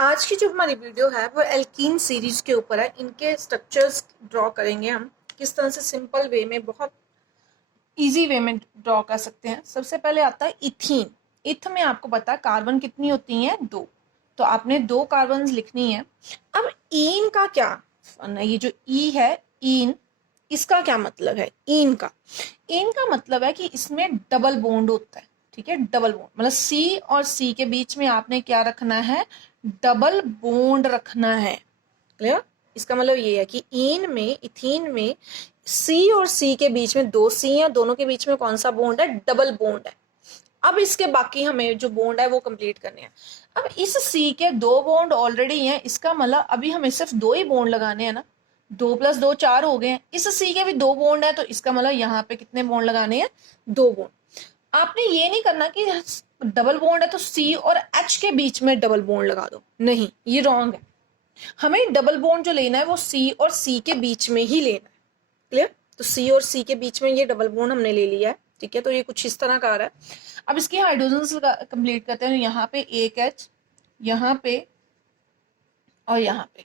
आज की जो हमारी वीडियो है वो एल्कीन सीरीज के ऊपर है। इनके स्ट्रक्चर्स ड्रॉ करेंगे हम, किस तरह से सिंपल वे में, बहुत इजी वे में ड्रॉ कर सकते हैं। सबसे पहले आता है इथीन। इथ में आपको पता है कार्बन कितनी होती हैं, 2। तो आपने 2 कार्बन लिखनी है। अब ईन का क्या, ये जो ई है ईन, इसका क्या मतलब है? ईन का मतलब है कि इसमें डबल बॉन्ड होता है। ठीक है, डबल बॉन्ड मतलब सी और सी के बीच में आपने क्या रखना है? डबल बॉन्ड रखना है। क्लियर? इसका मतलब ये है कि इथीन में सी और सी के बीच में 2 सी है, दोनों के बीच में कौन सा बॉन्ड है? डबल बॉन्ड है। अब इसके बाकी हमें जो बॉन्ड है वो कंप्लीट करने हैं। अब इस सी के 2 बॉन्ड ऑलरेडी हैं, इसका मतलब अभी हमें सिर्फ 2 ही बॉन्ड लगाने हैं ना। 2 + 2 4 हो गए हैं। इस सी के भी 2 बॉन्ड है, तो इसका मतलब यहाँ पे कितने बॉन्ड लगाने हैं? 2 बॉन्ड। आपने ये नहीं करना कि डबल बॉन्ड है तो सी और एच के बीच में डबल बॉन्ड लगा दो, नहीं, ये रॉन्ग है। हमें डबल बॉन्ड जो लेना है वो सी और सी के बीच में ही लेना है। क्लियर? तो सी और सी के बीच में ये डबल बॉन्ड हमने ले लिया है। ठीक है, तो ये कुछ इस तरह का आ रहा है। अब इसकी हाइड्रोजन कंप्लीट करते हैं। यहाँ पे एक एच, यहाँ पे और यहाँ पे,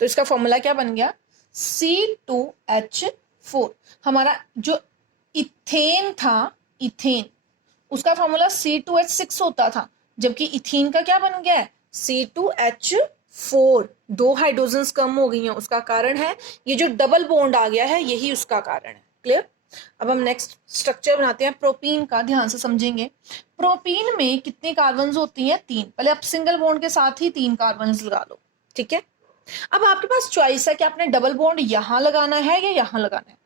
तो इसका फॉर्मूला क्या बन गया? C2H4। हमारा जो इथेन था, इथेन, उसका फॉर्मूला C2H6 होता था, जबकि इथीन का क्या बन गया है? C2H4। 2 हाइड्रोजन कम हो गई हैं, उसका कारण है ये जो डबल बॉन्ड आ गया है, यही उसका कारण है। क्लियर? अब हम नेक्स्ट स्ट्रक्चर बनाते हैं प्रोपीन का, ध्यान से समझेंगे। प्रोपीन में कितनी कार्बन होती हैं? 3। पहले आप सिंगल बॉन्ड के साथ ही 3 कार्बन लगा लो। ठीक है, अब आपके पास चॉइस है कि आपने डबल बॉन्ड यहां लगाना है या यहां लगाना है।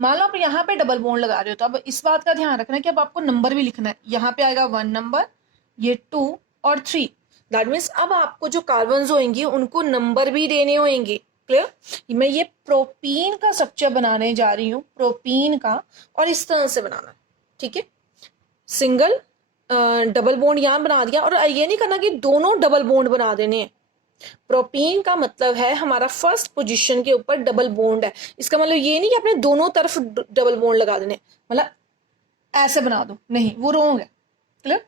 मान लो आप यहाँ पे डबल बॉन्ड लगा रहे हो, तो अब इस बात का ध्यान रखना है कि अब आपको नंबर भी लिखना है। यहाँ पे आएगा 1 नंबर, ये 2 और 3। दैट मीन्स अब आपको जो कार्बन होंगी उनको नंबर भी देने होंगे। क्लियर? मैं ये प्रोपीन का स्ट्रक्चर बनाने जा रही हूँ, प्रोपीन का, और इस तरह से बनाना। ठीक है, सिंगल डबल बॉन्ड यहाँ बना दिया, और ये नहीं करना कि दोनों डबल बॉन्ड बना देने हैं। प्रोपीन का मतलब है हमारा फर्स्ट पोजीशन के ऊपर डबल बॉन्ड है। इसका मतलब ये नहीं कि आपने दोनों तरफ डबल बॉन्ड लगा देने, मतलब ऐसे बना दो, नहीं, वो रॉन्ग है। क्लियर?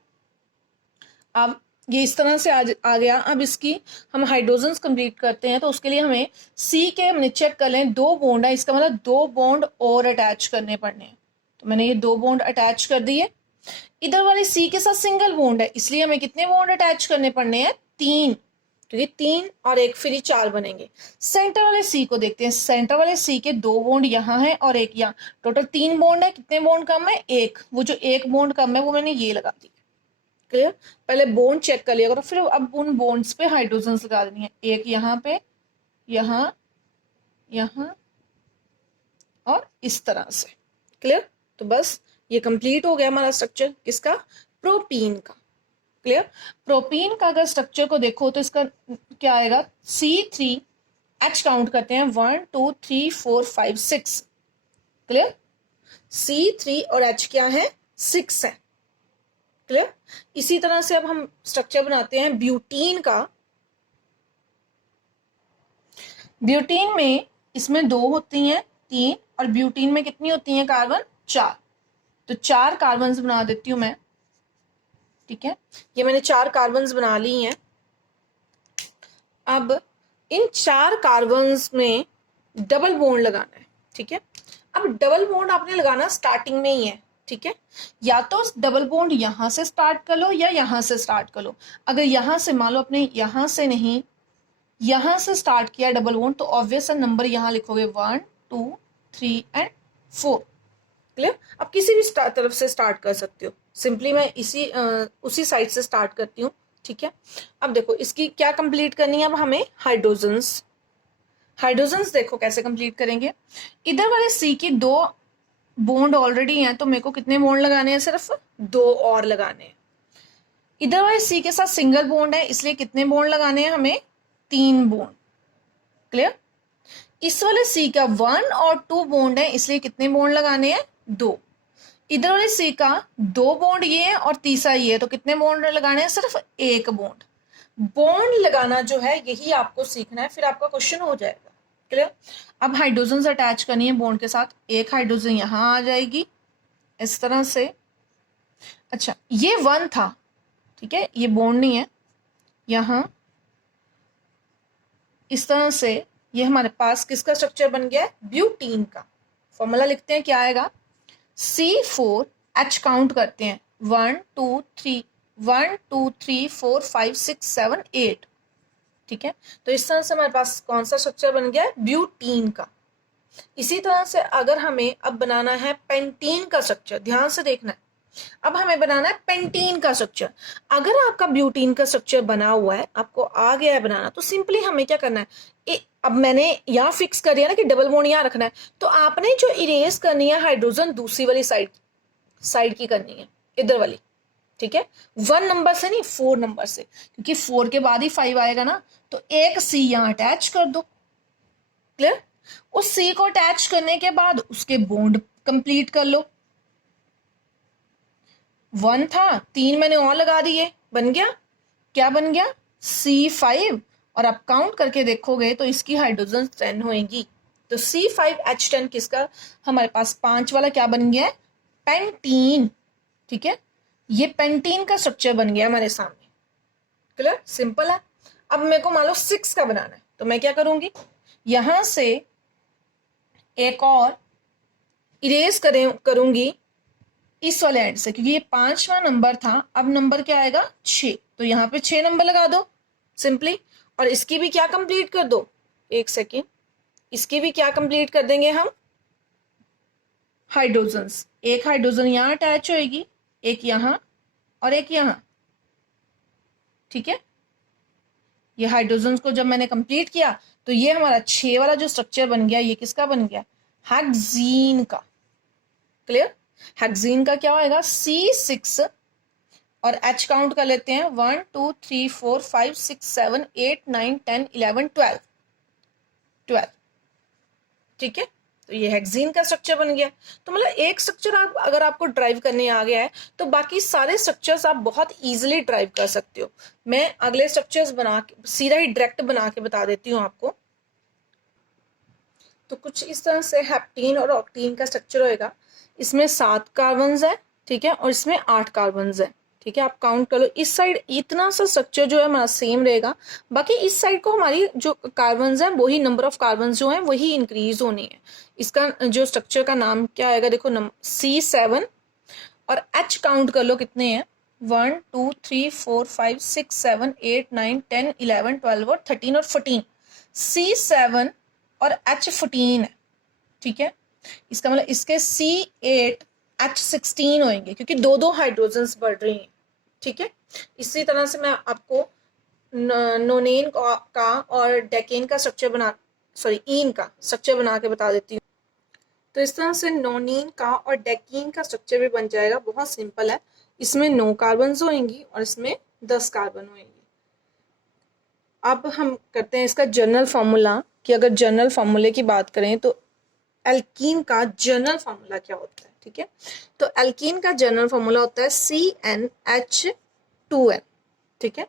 अब ये इस तरह से आ गया। अब इसकी हम हाइड्रोजन कंप्लीट करते हैं, तो उसके लिए हमें सी के हमने चेक कर लें, 2 बॉन्ड है, इसका मतलब 2 बॉन्ड और अटैच करने पड़ने हैं। तो मैंने ये 2 बॉन्ड अटैच कर दिए। इधर वाले सी के साथ सिंगल बॉन्ड है, इसलिए हमें कितने बॉन्ड अटैच करने पड़ने हैं? 3। तो ये 3 और 1 फिर 4 बनेंगे। सेंटर वाले सी को देखते हैं। सेंटर वाले सी के 2 बॉन्ड यहाँ है और 1 यहाँ, टोटल 3 बॉन्ड है। कितने बॉन्ड कम है? 1। वो जो 1 बॉन्ड कम है वो मैंने ये लगा दिया। क्लियर? पहले बॉन्ड चेक कर लिया करो, फिर अब उन बॉन्ड्स पे हाइड्रोजन लगा देनी है। एक यहाँ पे, यहाँ, यहाँ और इस तरह से। क्लियर? तो बस ये कंप्लीट हो गया हमारा स्ट्रक्चर, किसका? प्रोपीन का। क्लियर? प्रोपीन का अगर स्ट्रक्चर को देखो तो इसका क्या आएगा? C3H काउंट करते हैं, 1 2 3 4 5 6। क्लियर? C3 और H क्या है? 6 है। क्लियर? इसी तरह से अब हम स्ट्रक्चर बनाते हैं ब्यूटीन का। ब्यूटीन में इसमें 2 होती हैं, 3, और ब्यूटीन में कितनी होती हैं कार्बन? 4। तो 4 कार्बन बना देती हूं मैं। ठीक है, ये मैंने 4 कार्बन बना ली हैं। अब इन 4 कार्बन्स में डबल बॉन्ड लगाना है। ठीक है, अब डबल बॉन्ड आपने लगाना स्टार्टिंग में ही है। ठीक है, या तो डबल बॉन्ड यहां से स्टार्ट कर लो या यहां से स्टार्ट कर लो। अगर यहां से, मान लो अपने यहां से नहीं, यहां से स्टार्ट किया डबल बॉन्ड, तो ऑब्वियस नंबर यहां लिखोगे 1 2 3 एंड 4। क्लियर? अब किसी भी तरफ से स्टार्ट कर सकते हो। सिंपली मैं उसी साइड से स्टार्ट करती हूँ। ठीक है, अब देखो इसकी क्या कंप्लीट करनी है। अब हमें हाइड्रोजन्स देखो कैसे कंप्लीट करेंगे। इधर वाले सी की 2 बॉन्ड ऑलरेडी हैं, तो मेरे को कितने बॉन्ड लगाने हैं? सिर्फ 2 और लगाने हैं। इधर वाले सी के साथ सिंगल बॉन्ड है, इसलिए कितने बॉन्ड लगाने हैं हमें? 3 बॉन्ड। क्लियर? इस वाले सी का 1 और 2 बॉन्ड है, इसलिए कितने बॉन्ड लगाने हैं? 2। इधर वाले सी का 2 बॉन्ड ये है और तीसरा ये है, तो कितने बॉन्ड लगाने हैं? सिर्फ 1 बॉन्ड। बॉन्ड लगाना जो है यही आपको सीखना है, फिर आपका क्वेश्चन हो जाएगा। क्लियर? अब हाइड्रोजन अटैच करनी है बॉन्ड के साथ। एक हाइड्रोजन यहां आ जाएगी इस तरह से। अच्छा, ये 1 था, ठीक है, ये बॉन्ड नहीं है, यहां इस तरह से ये हमारे पास किसका स्ट्रक्चर बन गया है, ब्यूटीन का। फॉर्मूला लिखते हैं, क्या आएगा, C4H काउंट करते हैं, 1 2 3 1 2 3 4 5 6 7 8, ठीक है। तो इस तरह से हमारे पास कौन सा स्ट्रक्चर बन गया है, ब्यूटीन का। इसी तरह से अगर हमें अब बनाना है पेंटीन का स्ट्रक्चर, ध्यान से देखना है, अब हमें बनाना है पेंटीन का स्ट्रक्चर। अगर आपका ब्यूटीन का स्ट्रक्चर बना हुआ है, आपको आ गया है बनाना, तो सिंपली हमें क्या करना है, अब मैंने यहाँ फिक्स कर दिया ना कि डबल बॉन्ड यहाँ रखना है, तो आपने जो इरेज करनी है हाइड्रोजन दूसरी वाली साइड की करनी है, इधर वाली, ठीक है। 1 नंबर से नहीं, 4 नंबर से, क्योंकि 4 के बाद ही 5 आएगा ना, तो एक C यहाँ अटैच कर दो, क्लियर। उस C को अटैच करने के बाद उसके बॉन्ड कंप्लीट कर लो। 1 था, 3 मैंने और लगा दिए, बन गया, क्या बन गया, C5। और आप काउंट करके देखोगे तो इसकी हाइड्रोजन 10 होएगी, तो C5H10 किसका, हमारे पास 5 वाला क्या बन गया है, पेंटीन, ठीक है। ये पेंटीन का स्ट्रक्चर बन गया हमारे सामने, क्लियर, सिंपल है। अब मेरे को मान लो 6 का बनाना है, तो मैं क्या करूंगी, यहां से एक और इरेज करूंगी इस वाले एंड से, क्योंकि ये 5वां नंबर था, अब नंबर क्या आएगा, 6, तो यहाँ पे 6 नंबर लगा दो सिंपली। और इसकी भी क्या कंप्लीट कर दो, एक सेकेंड, इसकी भी क्या कंप्लीट कर देंगे हम, हाइड्रोजन्स, एक हाइड्रोजन यहाँ अटैच होएगी, एक यहाँ और एक यहाँ, ठीक है। ये हाइड्रोजन्स को जब मैंने कंप्लीट किया तो ये हमारा 6 वाला जो स्ट्रक्चर बन गया, ये किसका बन गया, हेक्सीन का, क्लियर। हेक्सीन का क्या होएगा, C6 और H काउंट कर लेते हैं, 1 2 3 4 5 6 7 8 9 10 11 12, ठीक है। तो ये हेक्सीन का स्ट्रक्चर बन गया। तो मतलब एक स्ट्रक्चर अगर आपको ड्राइव करने आ गया है तो बाकी सारे स्ट्रक्चर्स आप बहुत इजीली ड्राइव कर सकते हो। मैं अगले स्ट्रक्चर्स बना के सीधा ही डायरेक्ट बना के बता देती हूँ आपको। तो कुछ इस तरह से हेप्टीन और ऑक्टीन का स्ट्रक्चर होएगा। इसमें 7 कार्बन्स है, ठीक है, और इसमें 8 कार्बन्स है, ठीक है। आप काउंट कर लो, इस साइड इतना सा स्ट्रक्चर जो है हमारा सेम रहेगा, बाकी इस साइड को हमारी जो कार्बन्स हैं वही नंबर ऑफ कार्बन्स जो हैं वही इंक्रीज होनी है। इसका जो स्ट्रक्चर का नाम क्या आएगा, देखो C7 और H काउंट कर लो कितने हैं, 1 2 3 4 5 6 7 8 9 10 11 12 और 13 और 14, C7 और H14 है, ठीक है। इसका मतलब इसके C8 H16 होंगे, क्योंकि 2 हाइड्रोजन्स बढ़ रही हैं, ठीक है। इसी तरह से मैं आपको नोनेन का और डेकेन का स्ट्रक्चर ईन का स्ट्रक्चर बना के बता देती हूँ। तो इस तरह से नोनीन का और डेकीन का स्ट्रक्चर भी बन जाएगा, बहुत सिंपल है। इसमें 9 कार्बन्स होंगी और इसमें 10 कार्बन होंगी। अब हम करते हैं इसका जनरल फॉर्मूला, कि अगर जनरल फॉर्मूले की बात करें तो एल्कीन का जनरल फॉर्मूला क्या होता है, ठीक है। तो एल्कीन का जनरल फॉर्मूला होता है CnH2n, ठीक है।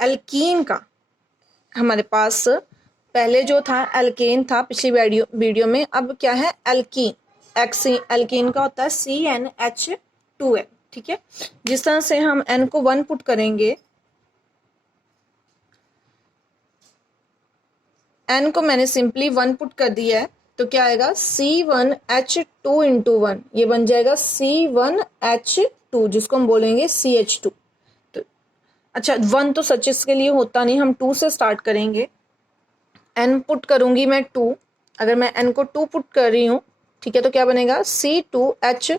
एल्कीन का हमारे पास पहले जो था एल्केन था पिछली वीडियो में, अब क्या है एल्कीन। एल्कीन का होता है CnH2n, ठीक है। जिस तरह से हम n को 1 पुट करेंगे, n को मैंने सिंपली 1 पुट कर दिया है, तो क्या आएगा C1H2 × 1, ये बन जाएगा C1H2, जिसको हम बोलेंगे CH2। तो अच्छा 1 तो सचेस के लिए होता नहीं, हम 2 से स्टार्ट करेंगे। n पुट करूंगी मैं 2, अगर मैं n को 2 पुट कर रही हूँ, ठीक है, तो क्या बनेगा C2H2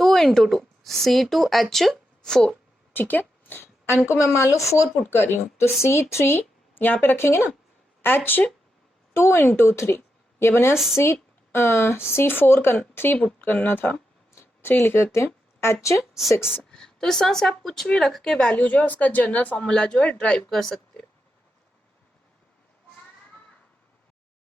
× 2, C2H4, ठीक है। n को मैं मान लो 4 पुट कर रही हूँ, तो C3 यहाँ पे रखेंगे ना, H2 × 3, ये बनेगा C4 3 पुट करना था, 3 लिख देते हैं, H6। तो इस तरह से आप कुछ भी रख के वैल्यू जो है उसका जनरल फॉर्मूला जो है ड्राइव कर सकते हो।